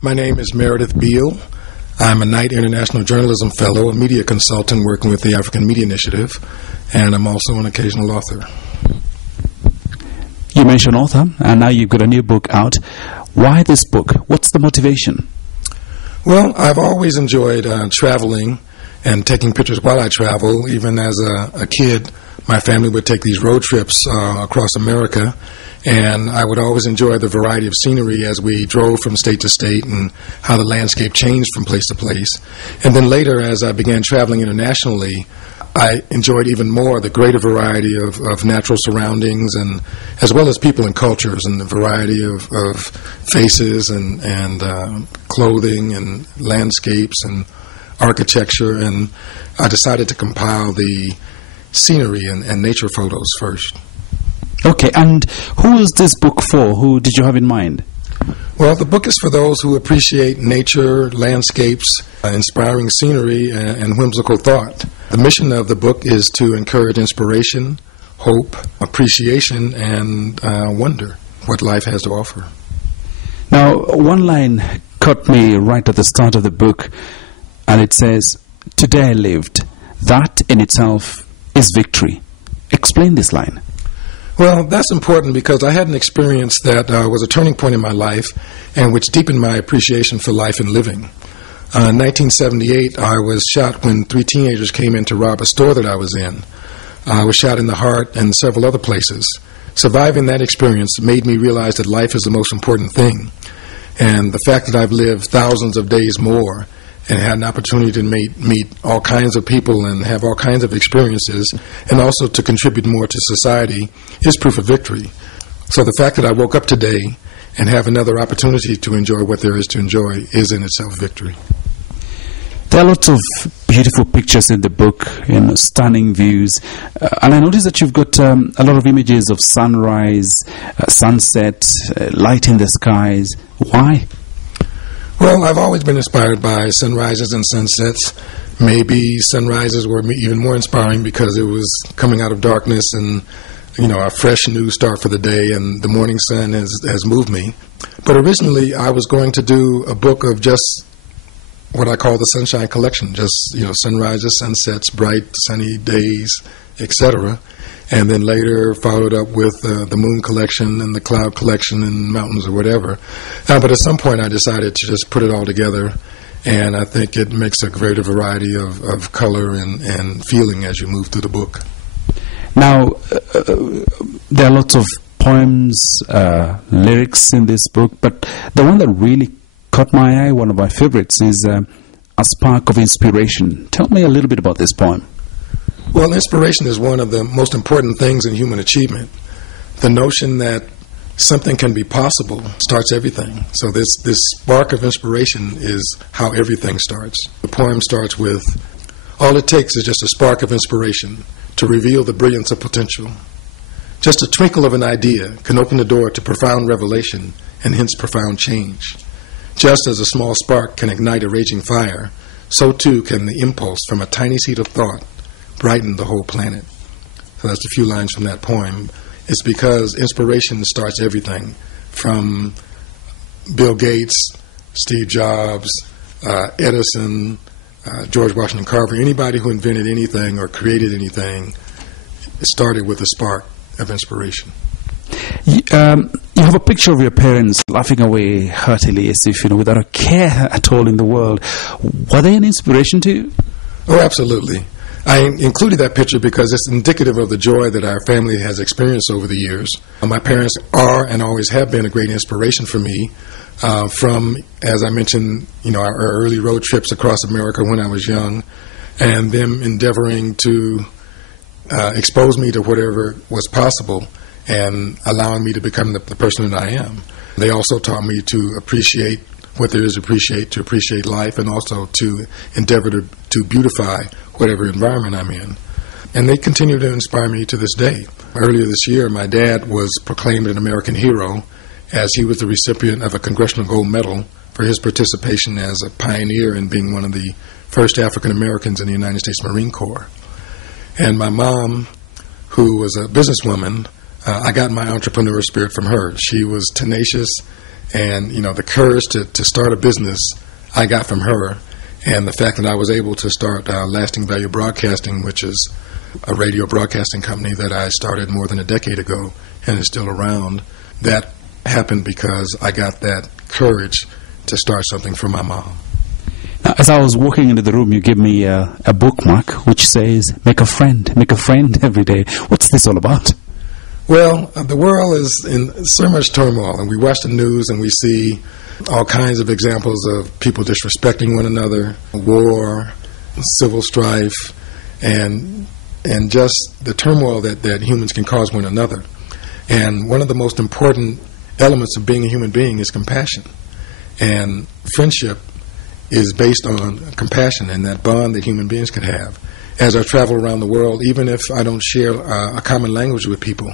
My name is Meredith Beal. I'm a Knight International Journalism Fellow, a media consultant working with the African Media Initiative, and I'm also an occasional author. You mentioned author, and now you've got a new book out. Why this book? What's the motivation? Well, I've always enjoyed traveling and taking pictures while I travel. Even as a kid, my family would take these road trips across America, and I would always enjoy the variety of scenery as we drove from state to state and how the landscape changed from place to place. And then later, as I began traveling internationally, I enjoyed even more the greater variety of natural surroundings, and as well as people and cultures, and the variety of faces and clothing and landscapes and architecture. And I decided to compile the scenery and nature photos first. Okay, and who is this book for? Who did you have in mind? Well, the book is for those who appreciate nature, landscapes, inspiring scenery, and whimsical thought. The mission of the book is to encourage inspiration, hope, appreciation, and wonder what life has to offer. Now, one line caught me right at the start of the book, and it says, "Today I lived. That in itself is victory." Explain this line. Well, that's important because I had an experience that was a turning point in my life and which deepened my appreciation for life and living. In 1978, I was shot when 3 teenagers came in to rob a store that I was in. I was shot in the heart and several other places. Surviving that experience made me realize that life is the most important thing. And the fact that I've lived thousands of days more and had an opportunity to meet all kinds of people and have all kinds of experiences, and also to contribute more to society, is proof of victory. So the fact that I woke up today and have another opportunity to enjoy what there is to enjoy is in itself victory. There are lots of beautiful pictures in the book, stunning views, and I noticed that you've got a lot of images of sunrise, sunset, light in the skies. Why? Well, I've always been inspired by sunrises and sunsets. Maybe sunrises were even more inspiring because it was coming out of darkness and, a fresh new start for the day, and the morning sun has moved me. But originally, I was going to do a book of just what I call the Sunshine Collection, just, sunrises, sunsets, bright, sunny days, etc. And then later followed up with the Moon Collection and the Cloud Collection and mountains or whatever. But at some point I decided to just put it all together, and I think it makes a greater variety of color and feeling as you move through the book. Now, there are lots of poems, lyrics in this book, but the one that really caught my eye, one of my favorites, is A Spark of Inspiration. Tell me a little bit about this poem. Well, inspiration is one of the most important things in human achievement. The notion that something can be possible starts everything. So this spark of inspiration is how everything starts. The poem starts with, "All it takes is just a spark of inspiration to reveal the brilliance of potential. Just a twinkle of an idea can open the door to profound revelation and hence profound change. Just as a small spark can ignite a raging fire, so too can the impulse from a tiny seed of thought brighten the whole planet." So that's a few lines from that poem. It's because inspiration starts everything, from Bill Gates, Steve Jobs, Edison, George Washington Carver. Anybody who invented anything or created anything, it started with a spark of inspiration. You have a picture of your parents laughing away heartily as if, without a care at all in the world. Were they an inspiration to you? Oh, absolutely. I included that picture because it's indicative of the joy that our family has experienced over the years. My parents are and always have been a great inspiration for me. From, as I mentioned, our early road trips across America when I was young, and them endeavoring to expose me to whatever was possible and allowing me to become the person that I am. They also taught me to appreciate what there is to appreciate life, and also to endeavor to beautify whatever environment I'm in. And they continue to inspire me to this day. Earlier this year, my dad was proclaimed an American hero as he was the recipient of a Congressional Gold Medal for his participation as a pioneer in being one of the first African Americans in the United States Marine Corps. And my mom, who was a businesswoman, I got my entrepreneur spirit from her. She was tenacious And, the courage to start a business I got from her, and the fact that I was able to start Lasting Value Broadcasting, which is a radio broadcasting company that I started more than a decade ago and is still around, that happened because I got that courage to start something for my mom. Now, as I was walking into the room, you gave me a bookmark which says, make a friend every day. What's this all about? Well, the world is in so much turmoil, and we watch the news and we see all kinds of examples of people disrespecting one another, war, civil strife, and just the turmoil that humans can cause one another. And one of the most important elements of being a human being is compassion. And friendship is based on compassion and that bond that human beings can have. As I travel around the world, even if I don't share a common language with people,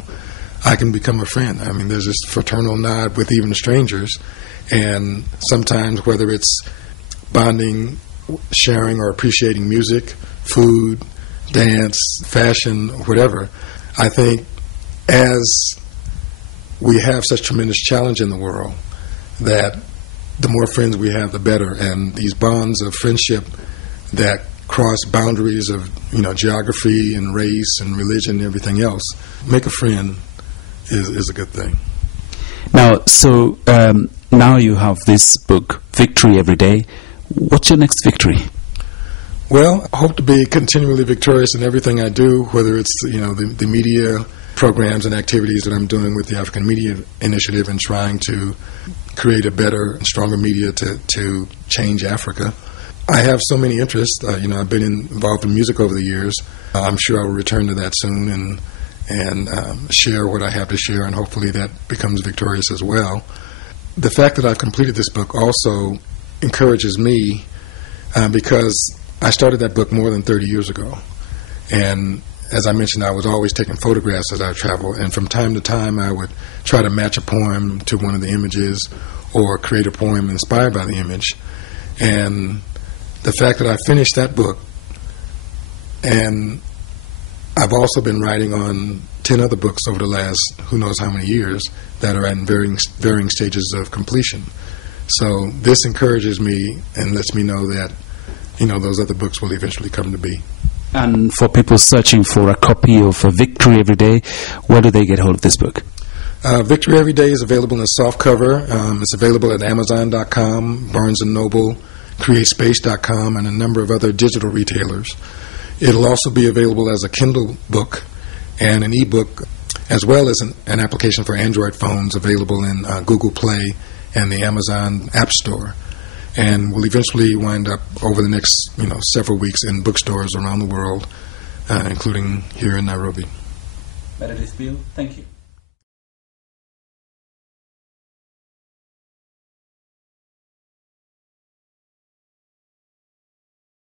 I can become a friend. I mean, there's this fraternal nod with even strangers. And sometimes, whether it's bonding, sharing, or appreciating music, food, dance, fashion, whatever, I think as we have such tremendous challenge in the world, that the more friends we have, the better. And these bonds of friendship that cross boundaries of, geography and race and religion and everything else, make a friend is a good thing. Now, so now you have this book, Victory Every Day. What's your next victory? Well, I hope to be continually victorious in everything I do, whether it's the media programs and activities that I'm doing with the African Media Initiative and trying to create a better and stronger media to change Africa. I have so many interests. I've been involved in music over the years. I'm sure I will return to that soon and share what I have to share, and hopefully that becomes victorious as well. The fact that I've completed this book also encourages me because I started that book more than 30 years ago. And as I mentioned, I was always taking photographs as I traveled, and from time to time I would try to match a poem to one of the images or create a poem inspired by the image. And the fact that I finished that book, and I've also been writing on 10 other books over the last who knows how many years that are in varying stages of completion. So this encourages me and lets me know that those other books will eventually come to be. And for people searching for a copy of Victory Every Day, where do they get hold of this book? Victory Every Day is available in a softcover. It's available at Amazon.com, Barnes & Noble, CreateSpace.com, and a number of other digital retailers. It'll also be available as a Kindle book and an ebook, as well as an application for Android phones available in Google Play and the Amazon App Store. And will eventually wind up over the next several weeks in bookstores around the world, including here in Nairobi. Meredith Beal, thank you.